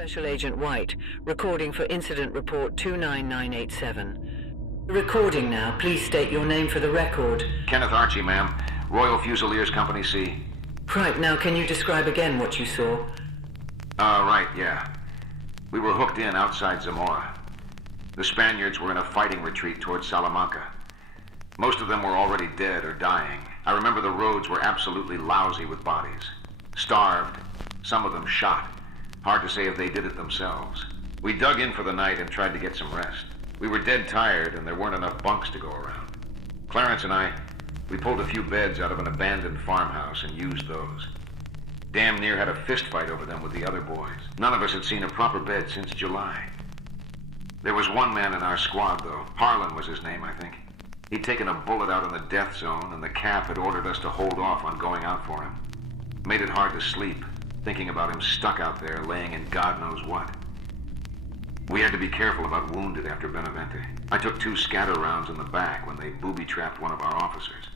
Special Agent White, recording for Incident Report 29987. Recording now. Please state your name for the record. Kenneth Archie, ma'am. Royal Fusiliers Company C. Right, now can you describe again what you saw? Right, yeah. We were hooked in outside Zamora. The Spaniards were in a fighting retreat towards Salamanca. Most of them were already dead or dying. I remember the roads were absolutely lousy with bodies. Starved. Some of them shot. Hard to say if they did it themselves. We dug in for the night and tried to get some rest. We were dead tired and there weren't enough bunks to go around. Clarence and I, we pulled a few beds out of an abandoned farmhouse and used those. Damn near had a fist fight over them with the other boys. None of us had seen a proper bed since July. There was one man in our squad, though. Harlan was his name, I think. He'd taken a bullet out in the death zone, and the Cap had ordered us to hold off on going out for him. Made it hard to sleep, thinking about him stuck out there, laying in God knows what. We had to be careful about wounded after Benavente. I took 2 scatter rounds in the back when they booby-trapped one of our officers.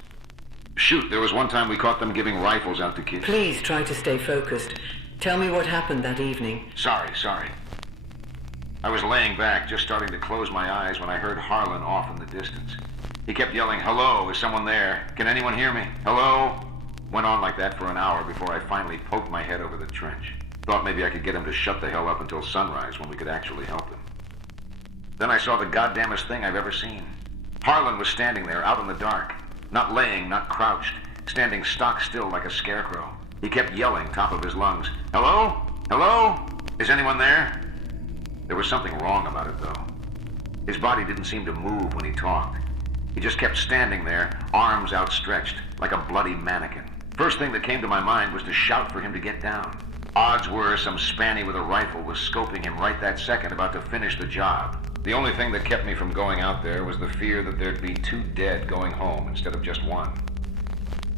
Shoot, there was one time we caught them giving rifles out to kids. Please try to stay focused. Tell me what happened that evening. Sorry. I was laying back, just starting to close my eyes when I heard Harlan off in the distance. He kept yelling, "Hello, is someone there? Can anyone hear me? Hello?" Went on like that for an hour before I finally poked my head over the trench. Thought maybe I could get him to shut the hell up until sunrise when we could actually help him. Then I saw the goddamnest thing I've ever seen. Harlan was standing there out in the dark. Not laying, not crouched. Standing stock still like a scarecrow. He kept yelling top of his lungs, "Hello? Hello? Is anyone there?" There was something wrong about it, though. His body didn't seem to move when he talked. He just kept standing there, arms outstretched, like a bloody mannequin. First thing that came to my mind was to shout for him to get down. Odds were some spanny with a rifle was scoping him right that second, about to finish the job. The only thing that kept me from going out there was the fear that there'd be 2 dead going home instead of just 1.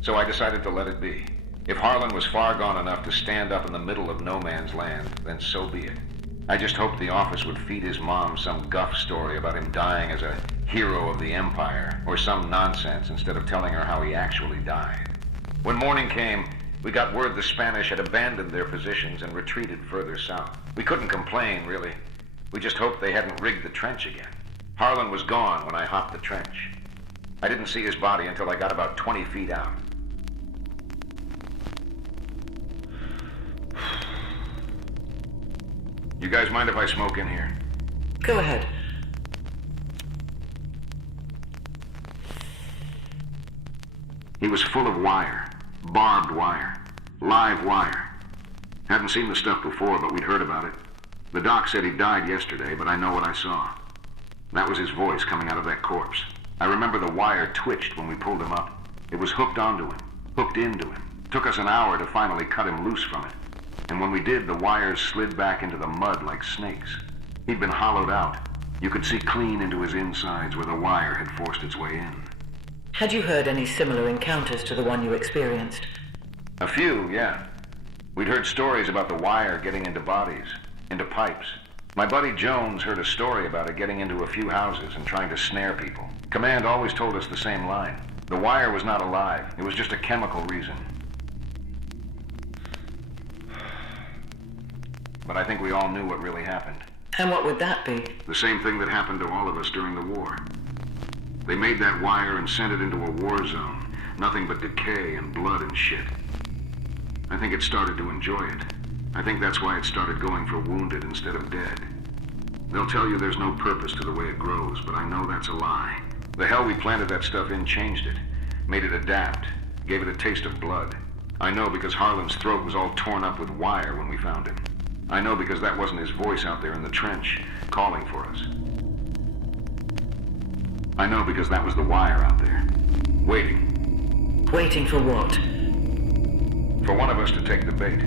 So I decided to let it be. If Harlan was far gone enough to stand up in the middle of no man's land, then so be it. I just hoped the office would feed his mom some guff story about him dying as a hero of the Empire, or some nonsense, instead of telling her how he actually died. When morning came, we got word the Spanish had abandoned their positions and retreated further south. We couldn't complain, really. We just hoped they hadn't rigged the trench again. Harlan was gone when I hopped the trench. I didn't see his body until I got about 20 feet out. You guys mind if I smoke in here? Go ahead. He was full of wire. Barbed wire. Live wire. Hadn't seen the stuff before, but we'd heard about it. The doc said he died yesterday, but I know what I saw. That was his voice coming out of that corpse. I remember the wire twitched when we pulled him up. It was hooked onto him. Hooked into him. Took us an hour to finally cut him loose from it. And when we did, the wires slid back into the mud like snakes. He'd been hollowed out. You could see clean into his insides where the wire had forced its way in. Had you heard any similar encounters to the one you experienced? A few, yeah. We'd heard stories about the wire getting into bodies, into pipes. My buddy Jones heard a story about it getting into a few houses and trying to snare people. Command always told us the same line. The wire was not alive. It was just a chemical reason. But I think we all knew what really happened. And what would that be? The same thing that happened to all of us during the war. They made that wire and sent it into a war zone. Nothing but decay and blood and shit. I think it started to enjoy it. I think that's why it started going for wounded instead of dead. They'll tell you there's no purpose to the way it grows, but I know that's a lie. The hell we planted that stuff in changed it. Made it adapt. Gave it a taste of blood. I know because Harlan's throat was all torn up with wire when we found him. I know because that wasn't his voice out there in the trench, calling for us. I know because that was the wire out there, waiting. Waiting for what? For one of us to take the bait.